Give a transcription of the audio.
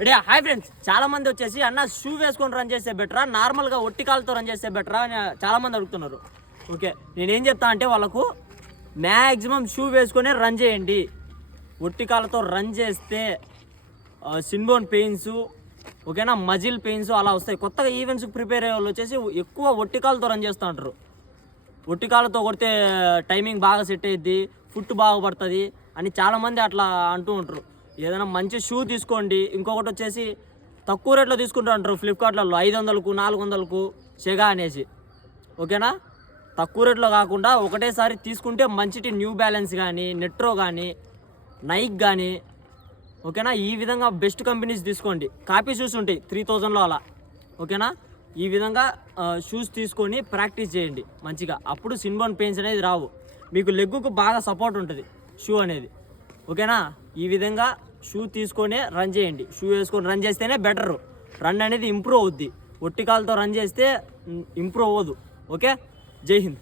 Ready hi friends, చాలా మంది వచ్చేసి అన్న షూ వేసుకొని రన్ చేస్తే బెటరా, నార్మల్గా ఒట్టి కాలుతో రన్ చేస్తే బెటరా అని చాలా మంది అడుగుతున్నారు. ఓకే, నేనేం చెప్తా అంటే వాళ్ళకు మ్యాక్సిమం షూ వేసుకొని రన్ చేయండి. ఒట్టి కాళ్ళతో రన్ చేస్తే సిన్బోన్ పెయిన్స్, ఓకేనా, మజిల్ పెయిన్స్ అలా వస్తాయి. కొత్తగా ఈవెంట్స్కి ప్రిపేర్ అయ్యే వాళ్ళు వచ్చేసి ఎక్కువ ఒట్టి కాళ్ళతో రన్ చేస్తూ ఉంటారు. ఒట్టి కాళ్ళతో కొడితే టైమింగ్ బాగా సెట్ అయ్యిద్ది, ఫుట్ బాగా పడుతుంది అని చాలామంది అట్లా అంటూ ఉంటారు. ఏదైనా మంచి షూ తీసుకోండి. ఇంకొకటి వచ్చేసి తక్కువ రేట్లో తీసుకుంటూ ఉంటారు ఫ్లిప్కార్ట్లలో 500కు 400కు షెగా అనేసి. ఓకేనా, తక్కువ రేట్లో కాకుండా ఒకటేసారి తీసుకుంటే మంచిటి న్యూ బ్యాలెన్స్ కానీ, నెట్రో కానీ, నైక్ కానీ, ఓకేనా, ఈ విధంగా బెస్ట్ కంపెనీస్ తీసుకోండి. కాపీ షూస్ ఉంటాయి 3000లో అలా. ఓకేనా, ఈ విధంగా షూస్ తీసుకొని ప్రాక్టీస్ చేయండి మంచిగా. అప్పుడు సిన్బోన్ పెయిన్స్ అనేది రావు. మీకు లెగ్గుకు బాగా సపోర్ట్ ఉంటుంది షూ అనేది. ఓకేనా, ఈ విధంగా షూ తీసుకొని రన్ చేయండి. షూ వేసుకొని రన్ చేస్తేనే బెటరు. రన్ అనేది ఇంప్రూవ్ అవుద్ది. ఒట్టి కాలుతో రన్ చేస్తే ఇంప్రూవ్ అవ్వదు. ఓకే, జై హింద్.